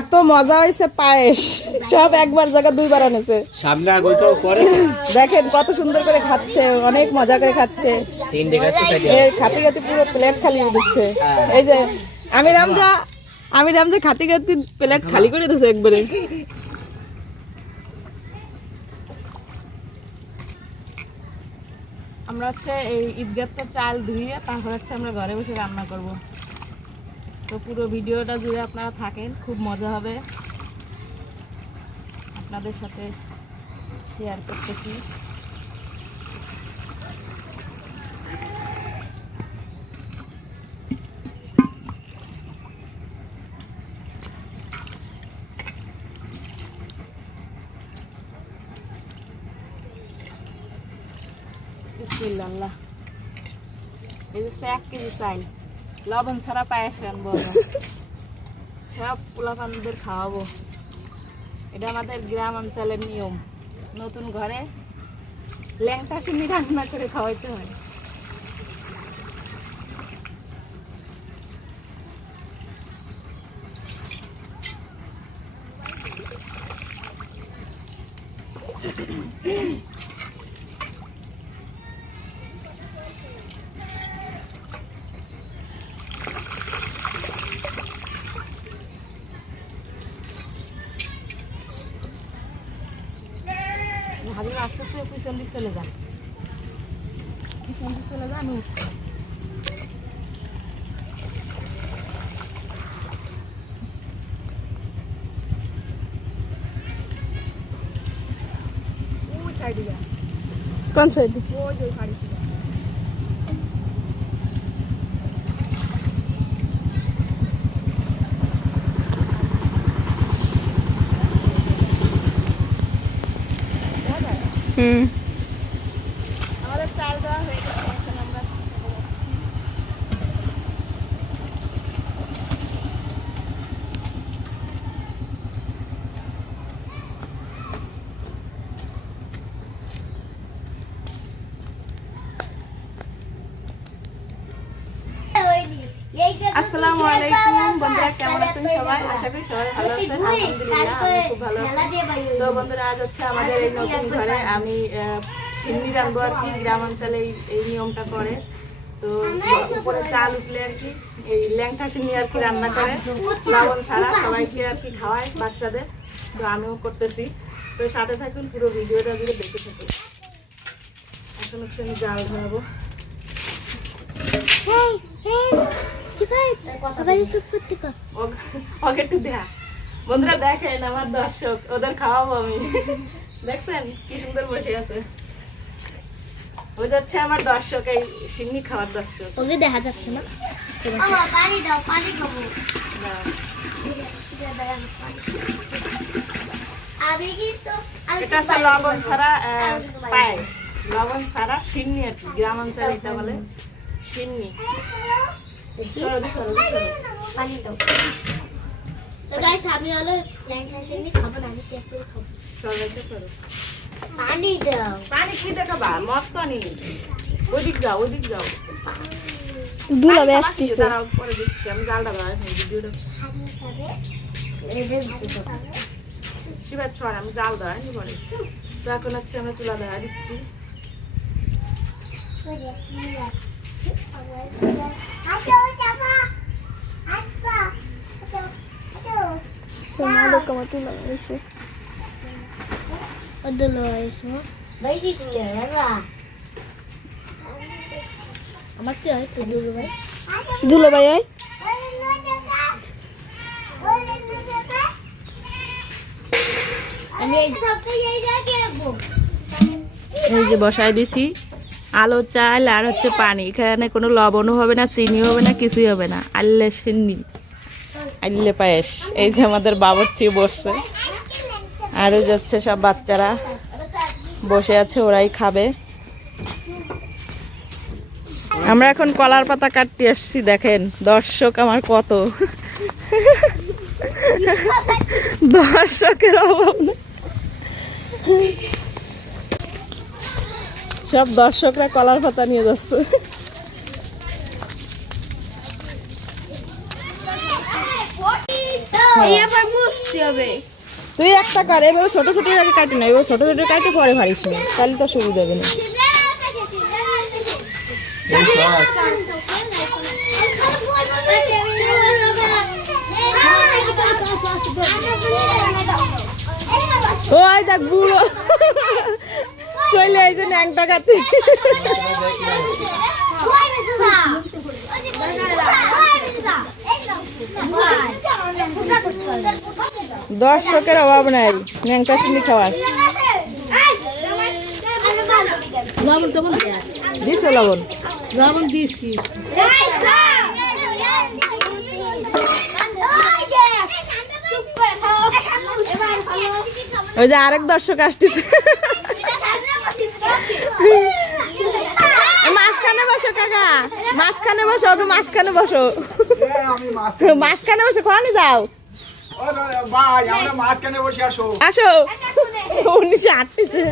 এত মজা হয়েছে পায়েস, সব একবার জায়গা দুইবার আনেছে। সামনে আগে তো করে দেখেন কত সুন্দর করে খাচ্ছে, অনেক মজা করে খাচ্ছে। তিন দেখাচ্ছে সাইডে খাতে খাতে পুরো প্লেট খালি করে দিচ্ছে। এই যে আমি রামজা খাতে খাতে প্লেট খালি করে দিচ্ছে একবারে। আমরা হচ্ছে এই ঈদগাহটা চাল ধুয়ে তারপর হচ্ছে আমরা ঘরে বসে রান্না করব। তো পুরো ভিডিওটা জুড়ে আপনারা থাকেন, খুব মজা হবে, আপনাদের সাথে শেয়ার করতেছি। বিসমিল্লাহ। এই যে 1 কেজি চাল, লবণ ছাড়া পায়েস রানবো, সব পোলাপানদের খাওয়াবো। এটা আমাদের গ্রাম অঞ্চলের নিয়ম। নতুন ঘরে ল্যাংটা সিন্নি রান্না করে খাওয়াইতে হয়। ভাবি আস্তে আস্তে পিছন দিকে চলে যান, পিছন দিকে চলে যান। কোন সাইডে? আমাদের চাল দেওয়া হয়ে গেছে, এখন আমরা আসসালামু আলাইকুম বন্ধুরা, কেমন আছেন সবাই? আশা করি সবাই ভালো আছেন। আলহামদুলিল্লাহ আমি খুব ভালো আছি। তো বন্ধুরা, আজ হচ্ছে আমাদের এই নতুন ঘরে আমি সিন্নি রান্নবো আর কি। গ্রাম অঞ্চলে এই নিয়মটা করে। তো উপরে চাল উঠলে আর কি এই ল্যাংটা সিন্নি আর কি রান্না করে, লবণ ছাড়া সবাইকে আর কি খাওয়ায় বাচ্চাদের। তো আমিও করতেছি। তো সাথে থাকুন, পুরো ভিডিওটা জুড়ে দেখতে থাকুন। এখন হচ্ছে আমি জাল ধরাবো। বন্ধুরা দেখেন আমার দর্শক, ওদের খাওয়াবো আমি। দেখছেন কি সুন্দর বসে আছে, ও যাচ্ছে আমার দর্শক, এই সিন্নি খাওয়ার দর্শক। ওকে দেখা যাচ্ছে না। পানি দাও, পানি খাবো। এটা হচ্ছে লবণ ছাড়া পায়েস, লবণ ছাড়া সিন্নি আর কি। গ্রাম অঞ্চলে এটা বলে সিন্নি। পানি দাও। তো গাইস, আমি হলো ল্যাংটা সিন্নি খাবো না, আমি তেঁতুল খাবো। সবাইকে করো। পানি দাও। পানি কি দেখাবা? মত তো নি, ওইদিক যাও, ওইদিক যাও। দুলা দাঁড়াও, পরে দিচ্ছি আমি। জালটা ধরা ভিডিওটা শিবার ছড়, আমি জাল ধরাইনি পরে। তো এখন হচ্ছে আমরা চুলা ধরা দিচ্ছি। আমার কি হয়? দুলো ভাই এই যে বসাই দিছি আলো চাল আর হচ্ছে পানি। এখানে কোনো লবণও হবে না, চিনি হবে না, কিছুই হবে না। আল্লে সিন্নি, আল্লে পায়েস। এই যে আমাদের বাবুর্চি বসছে, আরও যাচ্ছে সব বাচ্চারা বসে আছে, ওরাই খাবে। আমরা এখন কলার পাতা কাটতে আসছি। দেখেন দর্শক আমার কত, দর্শকের অভাব নেই। সব দর্শকরা কলার পাতা নিয়ে যাচ্ছে। কাটতে হবে। তুই একটা কর, এভাবে ছোট ছোট আগে কাটি না, এভাবে ছোট ছোট কাটে পরে ভারিস না, তাহলে তো সুবিধা হবে না। ওই দেখ বুড়ো চলে আইছে ন্যাংটা কাটতে। দর্শকের অভাব নাই ন্যাংটা চিনি খাওয়ার। দিছো লবণ? লবণ দিচ্ছি। ওই যে আরেক দর্শক আসতেছে, মাঝখানে বসো কাকা, মাঝখানে বসো, ওকে মাঝখানে বসো, মাঝখানে বসো, খাওয়ানি যাও, আসো। 19 আটতেছে।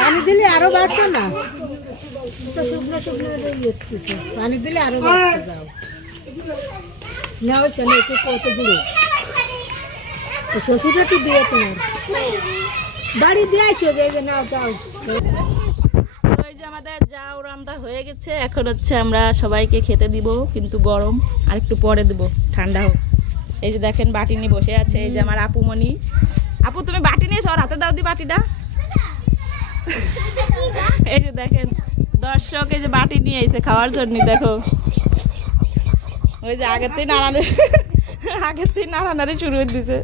পানি দিলে আরো বাড়তো না, পানি দিলে আরো বাড়তে যাও না, হচ্ছে না একটু কত দূরে শ্বশুরটা একটু দিয়ে তোমার বাড়ি দিয়ে নাও যাও। ওই যে আমাদের যাও রান্না হয়ে গেছে, এখন হচ্ছে আমরা সবাইকে খেতে দিব, কিন্তু গরম, আর একটু পরে দেবো, ঠান্ডা হোক। এই যে দেখেন বাটি নিয়ে বসে আছে, এই যে আমার আপুমণি। আপু তুমি বাটি নিয়েছো, ওর হাতে দাও দি বাটিটা। এই যে দেখেন দর্শক এই যে বাটি নিয়ে এসে খাওয়ার জন্য, দেখো ওই যে আগের থেকে নাড়ানাড়ি শুরু করে দিছে।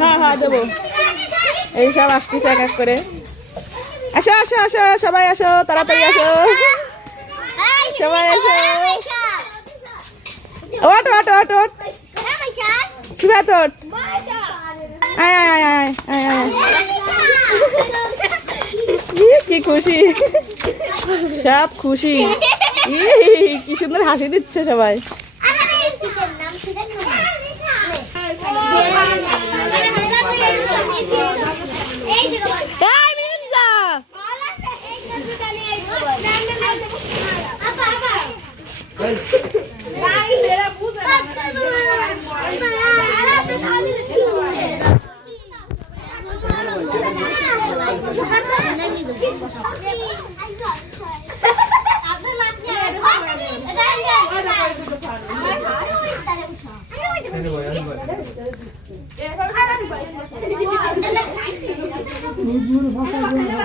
হ্যাঁ হ্যাঁ দেবো, এই সব আসতেছে এক এক করে। আসো আসো আসো সবাই আসো, তাড়াতাড়ি আসো সবাই আসো। ওট ওট ওট ওট শুভা তোট, আয় আয় আয় আয় আয় আয়। কি খুশি, সব খুশি, কি সুন্দর হাসি দিচ্ছে সবাই।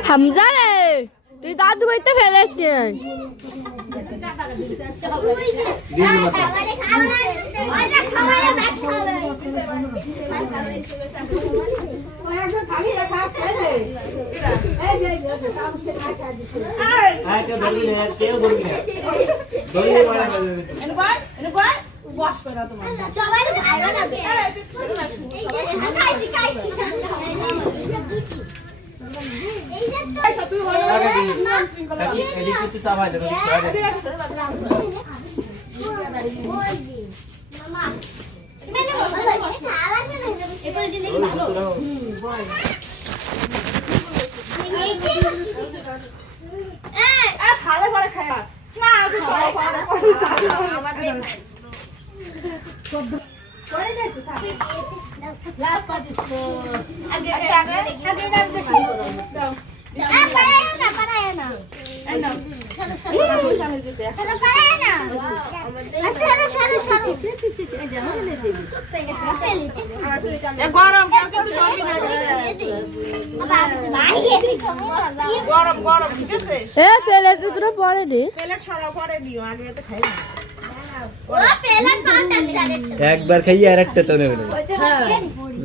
হামজা রে তুই দাদু বাড়িতে ফেলে গরম গরম গরম ঠিক আছে প্লেট দুটো পরে দি প্লেট সরাও পরে দিও আগে তো খাই না একবার খাইয়ে আর একটা তো নেবে না।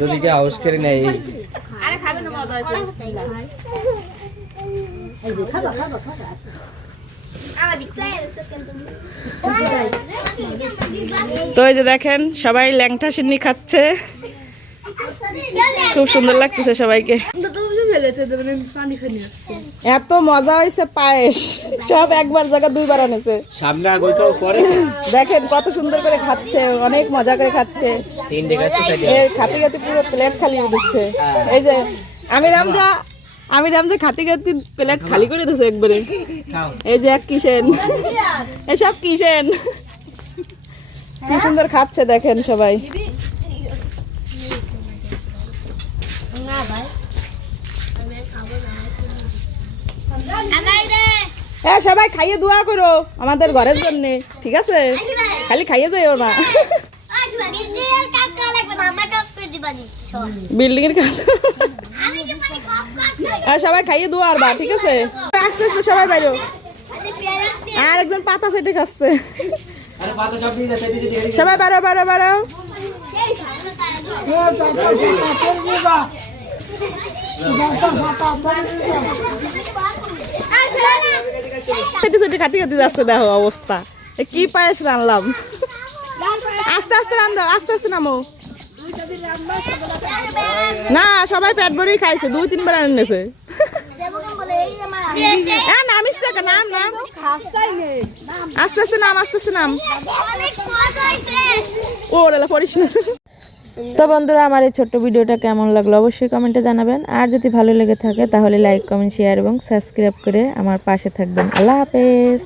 যদি কে হাউস করে নেয় আরে খাবে না মজা আছে তো এই যে দেখেন সবাই ল্যাংটা সিন্নি খাচ্ছে খুব সুন্দর লাগতেছে সবাইকে এত মজা হয়েছে পায়েস সব একবার জায়গা দুইবার আনেছে সামনে আগে তো করে দেখেন কত সুন্দর করে খাচ্ছে অনেক মজা করে খাচ্ছে তিন দিকে আছে সাইডে খাতে খাতে পুরো প্লেট খালি দিচ্ছে এই যে আমি রামজা খাতে খাতে প্লেট খালি করে দিচ্ছে একবারে খাও এই যে এক কিসেন এসব কিসেন কি সুন্দর খাচ্ছে দেখেন সবাই হ্যাঁ সবাই খাইয়ে দোয়া করো আমাদের ঘরের জন্য ঠিক আছে খালি খাইয়ে যাই না বিল্ডিং এর কাছে আর সবাই খাইয়ে দোয়া আর বা ঠিক আছে আস্তে আস্তে সবাই বাইরো আর একজন পাতা ফেটে খাচ্ছে আরে পাতা সব দিয়ে যাচ্ছে দিদি সবাই বারো বারো বারো ফেটে ফেটে খাতে খাতে যাচ্ছে দেখো অবস্থা কি পায়েস রান্নলাম আস্তে আস্তে রান দাও আস্তে আস্তে নামো না সবাই পেট ভরেই খাইছে 2-3 বার এনেছে নামিস টাকা নাম নাম আস্তে আস্তে নাম আস্তে আস্তে নাম ও রেলা পড়িস না তো বন্ধুরা আমার এই ছোট্ট ভিডিওটা কেমন লাগলো অবশ্যই কমেন্টে জানাবেন আর যদি ভালো লেগে থাকে তাহলে লাইক কমেন্ট শেয়ার এবং সাবস্ক্রাইব করে আমার পাশে থাকবেন আল্লাহ হাফেজ।